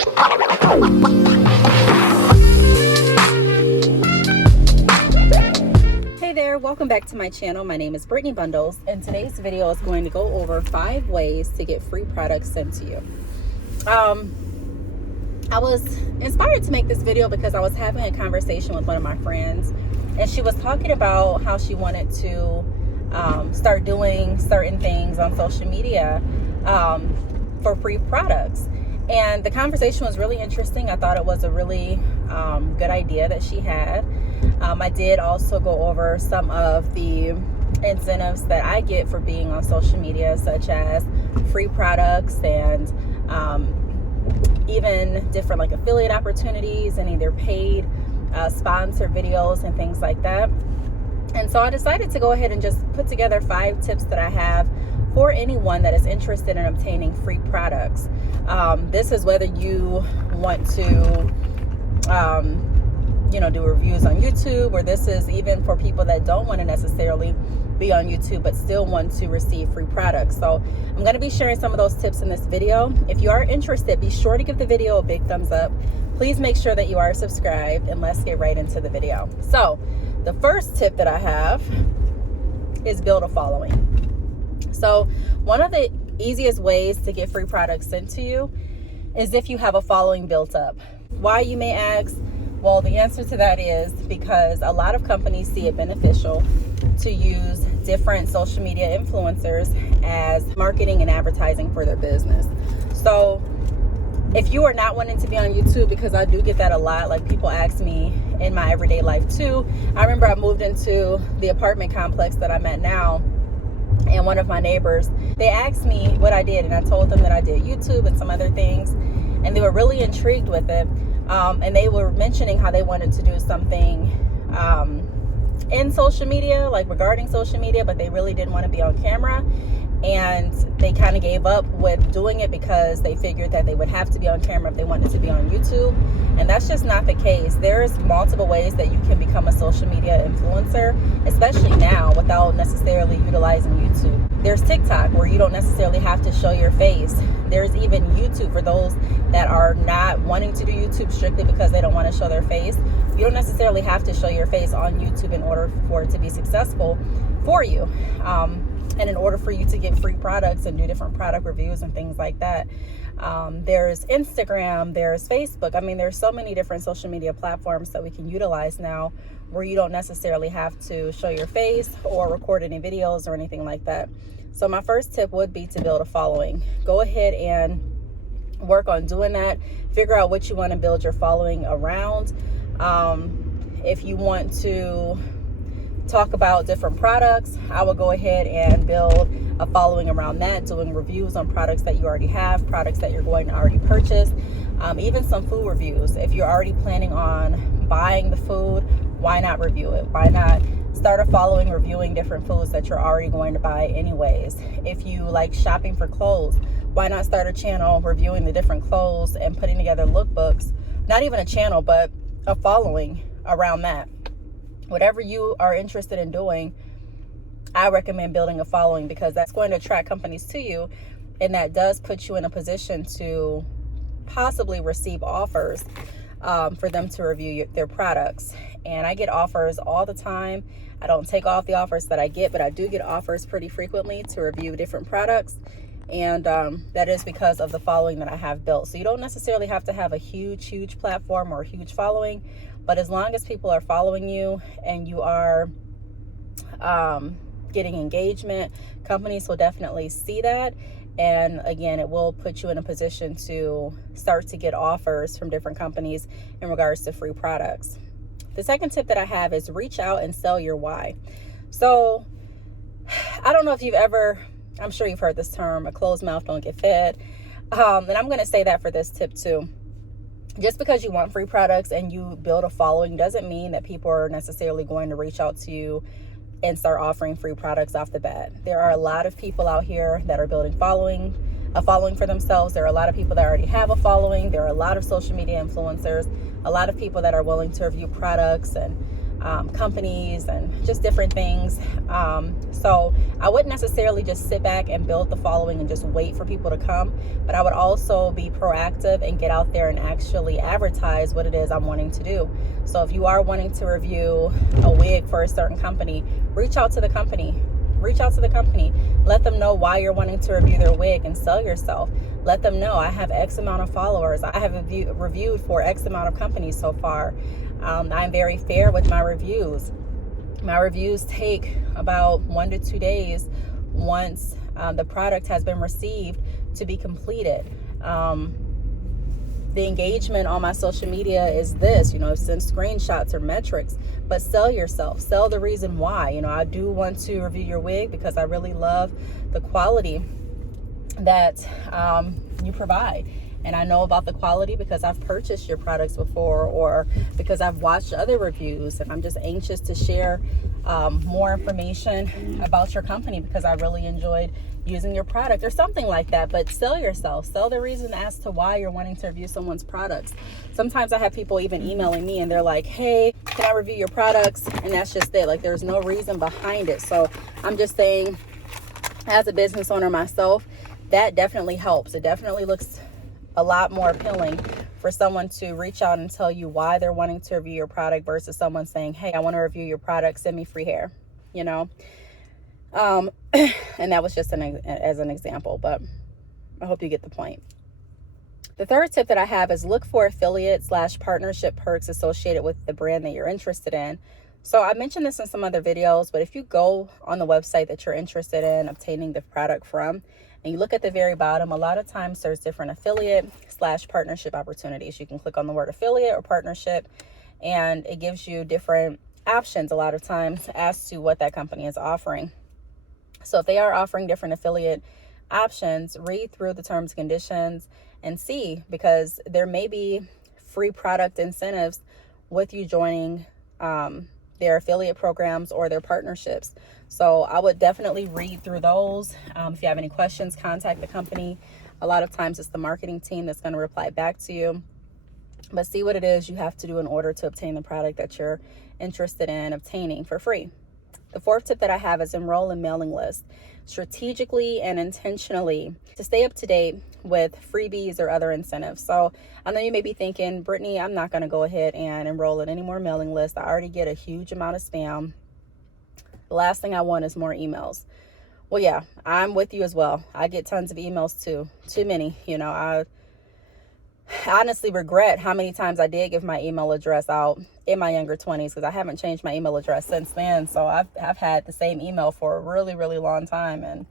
Hey there, welcome back to my channel. My name is Brittney Bundles, and today's video is going to go over 5 ways to get free products sent to you. I was inspired to make this video because I was having a conversation with one of my friends, and she was talking about how she wanted to start doing certain things on social media for free products. And the conversation was really interesting. I thought it was a really good idea that she had. I did also go over some of the incentives that I get for being on social media, such as free products and even different like affiliate opportunities and either paid sponsored videos and things like that. And so I decided to go ahead and just put together 5 tips that I have for anyone that is interested in obtaining free products. This is whether you want to do reviews on YouTube, or this is even for people that don't want to necessarily be on YouTube but still want to receive free products. So I'm going to be sharing some of those tips in this video. If you are interested, be sure to give the video a big thumbs up. Please make sure that you are subscribed, and let's get right into the video. So the first tip that I have is build a following. So one of the easiest ways to get free products sent to you is if you have a following built up. Why, you may ask? Well, the answer to that is because a lot of companies see it beneficial to use different social media influencers as marketing and advertising for their business. So if you are not wanting to be on YouTube, because I do get that a lot, like people ask me in my everyday life too. I remember I moved into the apartment complex that I'm at now, and one of my neighbors, they asked me what I did, and I told them that I did YouTube and some other things, and they were really intrigued with it. And they were mentioning how they wanted to do something in social media, like regarding social media, but they really didn't want to be on camera. And they kind of gave up with doing it because they figured that they would have to be on camera if they wanted to be on YouTube. And that's just not the case. There's multiple ways that you can become a social media influencer, especially now, without necessarily utilizing YouTube. There's TikTok, where you don't necessarily have to show your face. There's even YouTube for those that are not wanting to do YouTube strictly because they don't want to show their face. You don't necessarily have to show your face on YouTube in order for it to be successful for you. And in order for you to get free products and do different product reviews and things like that. There's Instagram, there's Facebook. I mean, there's so many different social media platforms that we can utilize now where you don't necessarily have to show your face or record any videos or anything like that. So my first tip would be to build a following. Go ahead and work on doing that. Figure out what you want to build your following around. If you want to talk about different products, I will go ahead and build a following around that, doing reviews on products that you already have, products that you're going to already purchase, even some food reviews. If you're already planning on buying the food, why not review it? Why not start a following reviewing different foods that you're already going to buy anyways? If you like shopping for clothes, why not start a channel reviewing the different clothes and putting together lookbooks? Not even a channel, but a following around that. Whatever you are interested in doing, I recommend building a following, because that's going to attract companies to you, and that does put you in a position to possibly receive offers for them to review their products. And I get offers all the time. I don't take off the offers that I get, but I do get offers pretty frequently to review different products. And that is because of the following that I have built. So you don't necessarily have to have a huge platform or a huge following, but as long as people are following you and you are getting engagement, companies will definitely see that. And again, it will put you in a position to start to get offers from different companies in regards to free products. The second tip that I have is reach out and sell your why. So I don't know if you've ever, I'm sure you've heard this term, a closed mouth don't get fed. And I'm going to say that for this tip too. Just because you want free products and you build a following doesn't mean that people are necessarily going to reach out to you and start offering free products off the bat. There are a lot of people out here that are building a following for themselves. There are a lot of people that already have a following. There are a lot of social media influencers, a lot of people that are willing to review products and companies and just different things. So I wouldn't necessarily just sit back and build the following and just wait for people to come, but I would also be proactive and get out there and actually advertise what it is I'm wanting to do. So if you are wanting to review a wig for a certain company, reach out to the company. Let them know why you're wanting to review their wig and sell yourself. Let them know I have X amount of followers. I have reviewed for X amount of companies so far. I'm very fair with my reviews. My reviews take about 1 to 2 days once the product has been received to be completed. The engagement on my social media is this, send screenshots or metrics, but sell yourself, sell the reason why. I do want to review your wig because I really love the quality that you provide. And I know about the quality because I've purchased your products before, or because I've watched other reviews, and I'm just anxious to share more information about your company because I really enjoyed using your product or something like that. But sell yourself, sell the reason as to why you're wanting to review someone's products. Sometimes I have people even emailing me and they're like, hey, can I review your products? And that's just it. Like, there's no reason behind it. So I'm just saying, as a business owner myself, that definitely helps. It definitely looks a lot more appealing for someone to reach out and tell you why they're wanting to review your product versus someone saying, hey, I want to review your product, send me free hair, and that was just as an example, but I hope you get the point. The third tip that I have is look for affiliate/partnership perks associated with the brand that you're interested in. So I mentioned this in some other videos, but if you go on the website that you're interested in obtaining the product from, and you look at the very bottom, a lot of times there's different affiliate/partnership opportunities. You can click on the word affiliate or partnership, and it gives you different options a lot of times as to what that company is offering. So if they are offering different affiliate options, read through the terms and conditions and see, because there may be free product incentives with you joining their affiliate programs or their partnerships. So I would definitely read through those. If you have any questions, contact the company. A lot of times it's the marketing team that's going to reply back to you. But see what it is you have to do in order to obtain the product that you're interested in obtaining for free. The fourth tip that I have is enroll in mailing lists strategically and intentionally to stay up to date with freebies or other incentives. So I know you may be thinking, Brittney, I'm not going to go ahead and enroll in any more mailing lists. I already get a huge amount of spam. The last thing I want is more emails. Well, yeah, I'm with you as well. I get tons of emails too. Too many. I honestly regret how many times I did give my email address out in my younger 20s because I haven't changed my email address since then. So I've had the same email for a really, really long time, and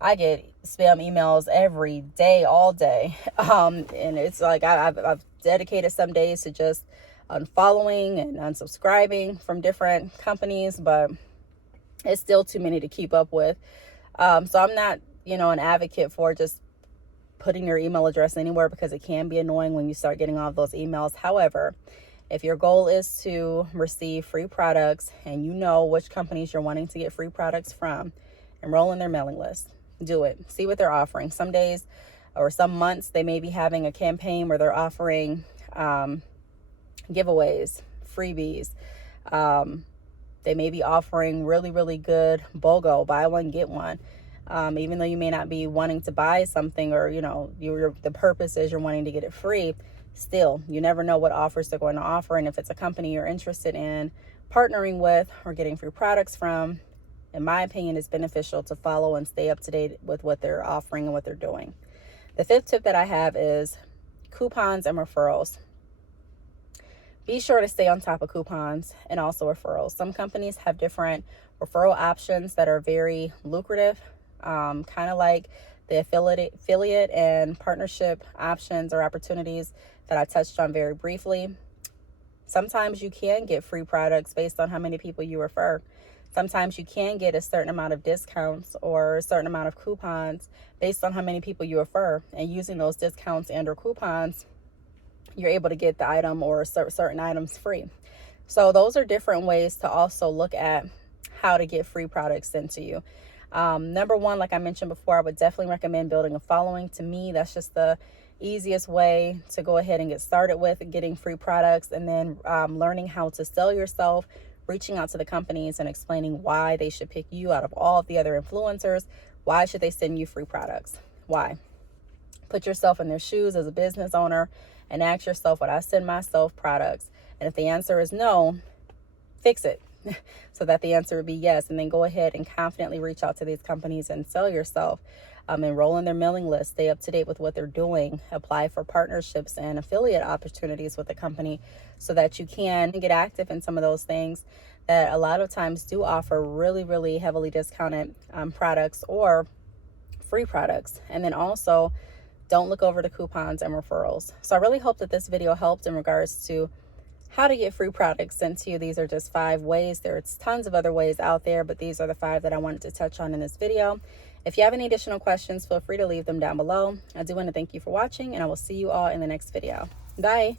I get spam emails every day, all day. And it's like I've dedicated some days to just unfollowing and unsubscribing from different companies, but it's still too many to keep up with. So I'm not, an advocate for just putting your email address anywhere because it can be annoying when you start getting all of those emails. However, if your goal is to receive free products and you know which companies you're wanting to get free products from, enroll in their mailing list. Do it. See what they're offering. Some days or some months they may be having a campaign where they're offering giveaways, freebies. They may be offering really, really good BOGO, buy one, get one. Even though you may not be wanting to buy something or, the purpose is you're wanting to get it free, still, you never know what offers they're going to offer. And if it's a company you're interested in partnering with or getting free products from, in my opinion, it's beneficial to follow and stay up to date with what they're offering and what they're doing. The fifth tip that I have is coupons and referrals. Be sure to stay on top of coupons and also referrals. Some companies have different referral options that are very lucrative, kind of like the affiliate and partnership options or opportunities that I touched on very briefly. Sometimes you can get free products based on how many people you refer. Sometimes you can get a certain amount of discounts or a certain amount of coupons based on how many people you refer. And using those discounts and or coupons, you're able to get the item or certain items free. So those are different ways to also look at how to get free products sent to you. Number one, like I mentioned before, I would definitely recommend building a following. To me, that's just the easiest way to go ahead and get started with getting free products, and then learning how to sell yourself, reaching out to the companies and explaining why they should pick you out of all of the other influencers. Why should they send you free products? Why? Put yourself in their shoes as a business owner and ask yourself, would I send myself products? And if the answer is no, fix it so that the answer would be yes. And then go ahead and confidently reach out to these companies and sell yourself. Enroll in their mailing list, stay up to date with what they're doing, apply for partnerships and affiliate opportunities with the company so that you can get active in some of those things that a lot of times do offer really, really heavily discounted products or free products. And then also don't look over the coupons and referrals. So I really hope that this video helped in regards to how to get free products sent to you. These are just 5 ways. There's tons of other ways out there, but these are the 5 that I wanted to touch on in this video. If you have any additional questions, feel free to leave them down below. I do want to thank you for watching, and I will see you all in the next video. Bye.